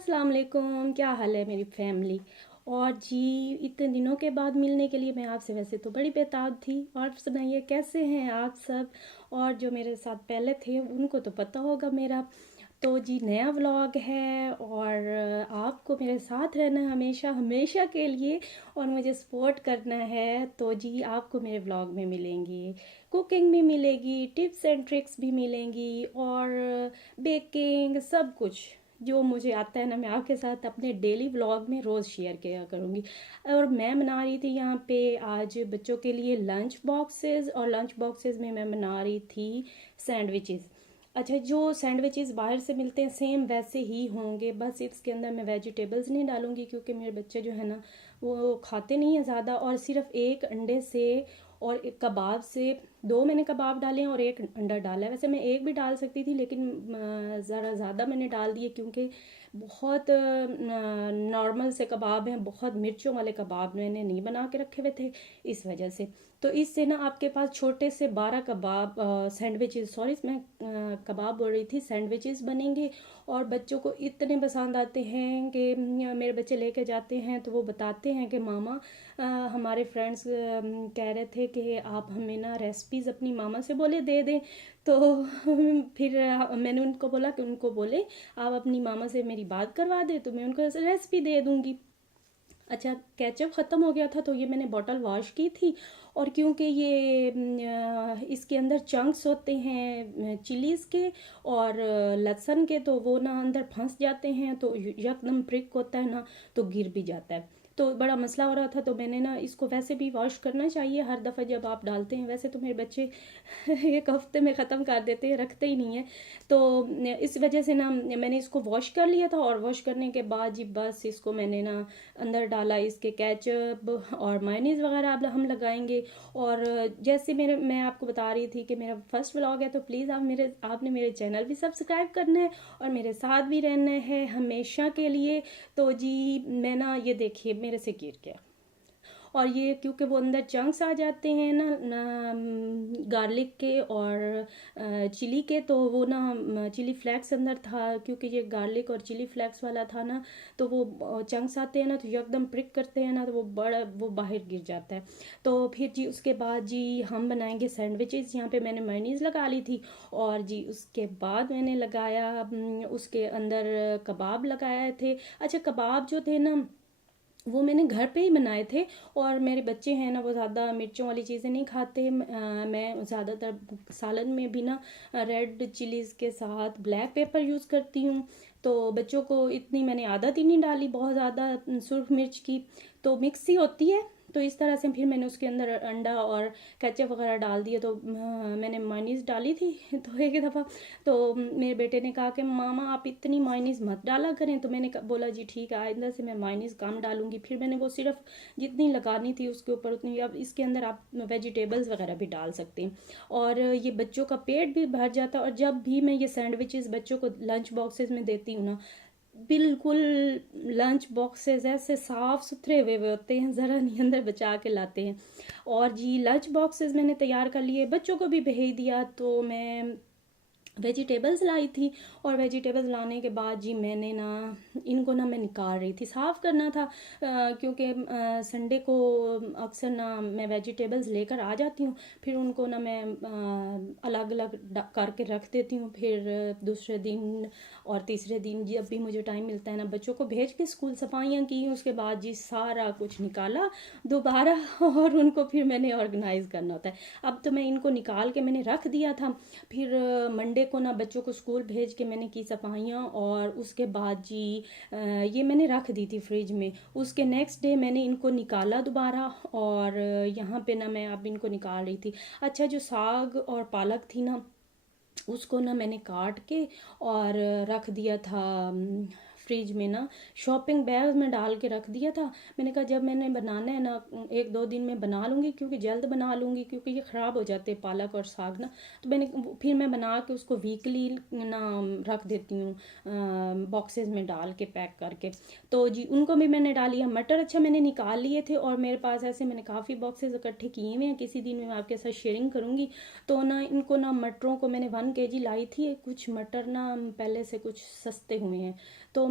अस्सलाम वालेकुम, क्या हाल है मेरी फैमिली। और जी, इतने दिनों के बाद मिलने के लिए मैं आपसे वैसे तो बड़ी बेताब थी। और सुनाइए कैसे हैं आप सब। और जो मेरे साथ पहले थे उनको तो पता होगा मेरा। तो जी, नया व्लॉग है और आपको मेरे साथ रहना है हमेशा हमेशा के लिए और मुझे सपोर्ट करना है। तो जी, आपको मेरे व्लॉग में मिलेंगी, कुकिंग भी मिलेगी, टिप्स एंड ट्रिक्स भी मिलेंगी और बेकिंग सब कुछ जो मुझे आता है ना, मैं आपके साथ अपने डेली व्लॉग में रोज़ शेयर किया करूँगी। और मैं बना रही थी यहाँ पे आज बच्चों के लिए लंच बॉक्सेस, और लंच बॉक्सेस में मैं बना रही थी सैंडविचेस। अच्छा, जो सैंडविचेस बाहर से मिलते हैं सेम वैसे ही होंगे, बस इसके अंदर मैं वेजिटेबल्स नहीं डालूंगी क्योंकि मेरे बच्चे जो है ना वो खाते नहीं हैं ज़्यादा। और सिर्फ एक अंडे से और एक कबाब से, दो मैंने कबाब डाले हैं और एक अंडा डाला है। वैसे मैं एक भी डाल सकती थी लेकिन ज़रा ज़्यादा मैंने डाल दिए क्योंकि बहुत नॉर्मल से कबाब हैं, बहुत मिर्चों वाले कबाब मैंने नहीं बना के रखे हुए थे इस वजह से। तो इससे ना आपके पास छोटे से 12 कबाब सैंडविचेस, सॉरी मैं कबाब बोल रही थी, सैंडविचेस बनेंगे। और बच्चों को इतने पसंद आते हैं कि मेरे बच्चे लेके जाते हैं तो वो बताते हैं कि मामा हमारे फ्रेंड्स कह रहे थे कि आप हमें ना रेसिपीज़ अपनी मामा से बोले दे दें। तो फिर मैंने उनको बोला कि उनको बोले आप अपनी मामा से मेरी बात करवा दे तो मैं उनको रेसिपी दे दूँगी। अच्छा, केचप ख़त्म हो गया था तो ये मैंने बॉटल वॉश की थी। और क्योंकि ये इसके अंदर चंक्स होते हैं चिलीज़ के और लहसुन के, तो वो ना अंदर फंस जाते हैं तो एकदम प्रिक होता है ना, तो गिर भी जाता है। तो बड़ा मसला हो रहा था तो मैंने ना इसको वैसे भी वॉश करना चाहिए हर दफ़ा जब आप डालते हैं। वैसे तो मेरे बच्चे एक हफ्ते में ख़त्म कर देते हैं, रखते ही नहीं है। तो इस वजह से ना मैंने इसको वॉश कर लिया था। और वॉश करने के बाद जी बस इसको मैंने ना अंदर डाला, इसके केचप और मायोनीज़ वगैरह अब हम लगाएंगे। और जैसे मैं आपको बता रही थी कि मेरा फर्स्ट व्लॉग है तो प्लीज़ आपने मेरे चैनल भी सब्सक्राइब करना है और मेरे साथ भी रहना है हमेशा के लिए। तो जी, मैं ना ये देखिए मेरे से गिर गया। और ये क्योंकि वो अंदर चंक्स आ जाते हैं ना गार्लिक के और चिली के, तो वो ना चिली फ्लेक्स अंदर था क्योंकि ये गार्लिक और चिली फ्लेक्स वाला था ना, तो वो चंक्स आते हैं ना तो एकदम प्रिक करते हैं ना तो वो बाहर गिर जाता है। तो फिर जी उसके बाद जी हम बनाएंगे सैंडविचेस। यहाँ पे मैंने मायोनीज़ लगा ली थी और जी उसके बाद मैंने लगाया उसके अंदर कबाब लगाए थे। अच्छा, कबाब जो थे ना वो मैंने घर पे ही बनाए थे। और मेरे बच्चे हैं ना वो ज़्यादा मिर्चों वाली चीज़ें नहीं खाते। मैं ज़्यादातर सालन में भी ना रेड चिलीज़ के साथ ब्लैक पेपर यूज़ करती हूँ। तो बच्चों को इतनी मैंने आदत ही नहीं डाली बहुत ज़्यादा सुरख मिर्च की, तो मिक्स ही होती है। तो इस तरह से फिर मैंने उसके अंदर अंडा और केचप वगैरह डाल दिए। तो मैंने मायोनीज़ डाली थी तो एक दफ़ा तो मेरे बेटे ने कहा कि मामा आप इतनी मायोनीज़ मत डाला करें। तो मैंने बोला जी ठीक है, आइंदा से मैं मायोनीज़ कम डालूंगी। फिर मैंने वो सिर्फ जितनी लगानी थी उसके ऊपर उतनी। अब इसके अंदर आप वेजिटेबल्स वगैरह भी डाल सकते हैं और ये बच्चों का पेट भी भर जाता है। और जब भी मैं ये सैंडविचेस बच्चों को लंच बॉक्सेस में देती हूँ ना, बिल्कुल लंच बॉक्सेस ऐसे साफ सुथरे हुए हुए होते हैं, ज़रा नहीं अंदर बचा के लाते हैं। और जी लंच बॉक्सेस मैंने तैयार कर लिए, बच्चों को भी भेज दिया। तो मैं वेजिटेबल्स लाई थी और वेजिटेबल्स लाने के बाद जी मैंने ना इनको ना मैं निकाल रही थी, साफ़ करना था क्योंकि संडे को अक्सर ना मैं वेजिटेबल्स लेकर आ जाती हूँ। फिर उनको ना मैं अलग अलग करके रख देती हूँ। फिर दूसरे दिन और तीसरे दिन जब भी मुझे टाइम मिलता है ना, बच्चों को भेज के स्कूल सफाइयाँ की, उसके बाद जी सारा कुछ निकाला दोबारा और उनको फिर मैंने ऑर्गेनाइज़ करना होता है। अब तो मैं इनको निकाल के मैंने रख दिया था। फिर मंडे को ना बच्चों को स्कूल भेज के मैंने की सफाइयाँ और उसके बाद जी ये मैंने रख दी थी फ्रिज में। उसके नेक्स्ट डे मैंने इनको निकाला दोबारा और यहाँ पे ना मैं अब इनको निकाल रही थी। अच्छा, जो साग और पालक थी ना उसको ना मैंने काट के और रख दिया था फ्रिज में ना, शॉपिंग बैग में डाल के रख दिया था। मैंने कहा जब मैंने बनाना है ना एक दो दिन में बना लूँगी क्योंकि जल्द बना लूँगी क्योंकि ये ख़राब हो जाते हैं पालक और साग ना। तो फिर मैं बना के उसको वीकली ना रख देती हूँ बॉक्सेस में डाल के पैक करके। तो जी उनको भी मैंने डाली है। मटर अच्छा मैंने निकाल लिए थे और मेरे पास ऐसे मैंने काफ़ी बॉक्सेस इकट्ठे किए हुए हैं, किसी दिन मैं आपके साथ शेयरिंग करूँगी। तो ना इनको ना मटरों को मैंने 1 kg लाई थी। कुछ मटर ना पहले से कुछ सस्ते हुए हैं तो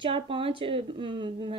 4-5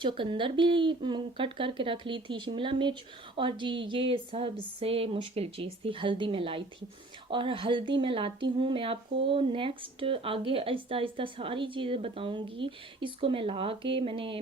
चुकंदर भी कट करके रख ली थी, शिमला मिर्च। और जी ये सबसे मुश्किल चीज़ थी, हल्दी मैं लाई थी। और हल्दी मैं लाती हूँ, मैं आपको नेक्स्ट आगे आहिस्ता आहिस्ता सारी चीज़ें बताऊँगी। इसको मैं ला के मैंने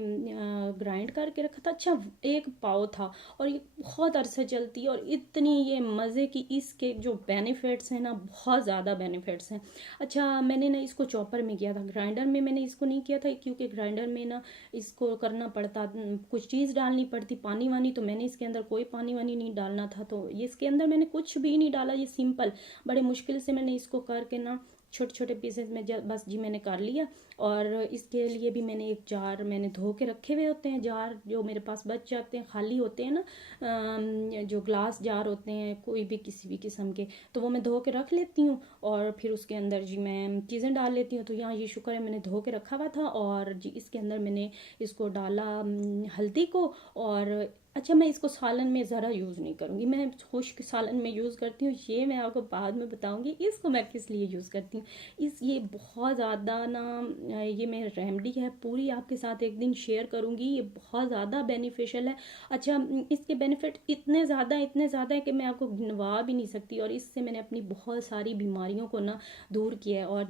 ग्राइंड करके रखा था, अच्छा 1 पाव था। और ये बहुत अरसे चलती है, और इतनी ये मज़े की इसके जो बेनिफिट्स हैं ना, बहुत ज़्यादा बेनिफिट्स हैं। अच्छा मैंने ना इसको चॉपर में किया था, ग्राइंडर में मैंने इसको नहीं किया था, क्योंकि ग्राइंडर में ना इसको करना पड़ता, कुछ चीज़ डालनी पड़ती, पानी वानी। तो मैंने इसके अंदर कोई पानी वानी नहीं डालना था, तो ये इसके अंदर मैंने कुछ भी नहीं डाला, ये सिंपल बड़े मुश्किल से मैंने इसको करके ना छोटे छोटे पीसेस में बस जी मैंने कर लिया। और इसके लिए भी मैंने एक जार मैंने धो के रखे हुए होते हैं, जार जो मेरे पास बच जाते हैं, खाली होते हैं ना, जो ग्लास जार होते हैं कोई भी किसी भी किस्म के, तो वो मैं धो के रख लेती हूँ। और फिर उसके अंदर जी मैं चीज़ें डाल लेती हूँ। तो यहाँ ये शुक्र है मैंने धो के रखा हुआ था, और जी इसके अंदर मैंने इसको डाला हल्दी को। और अच्छा मैं इसको सालन में ज़रा यूज़ नहीं करूँगी, मैं खुश्क सालन में यूज़ करती हूँ, ये मैं आपको बाद में बताऊँगी इसको मैं किस लिए यूज़ करती हूँ। ये बहुत ज़्यादा ना, ये मेरी रेमेडी है पूरी, आपके साथ एक दिन शेयर करूँगी, ये बहुत ज़्यादा बेनिफिशियल है। अच्छा इसके बेनिफिट इतने ज़्यादा है कि मैं आपको गिनवा भी नहीं सकती, और इससे मैंने अपनी बहुत सारी बीमारियों को ना दूर किया है। और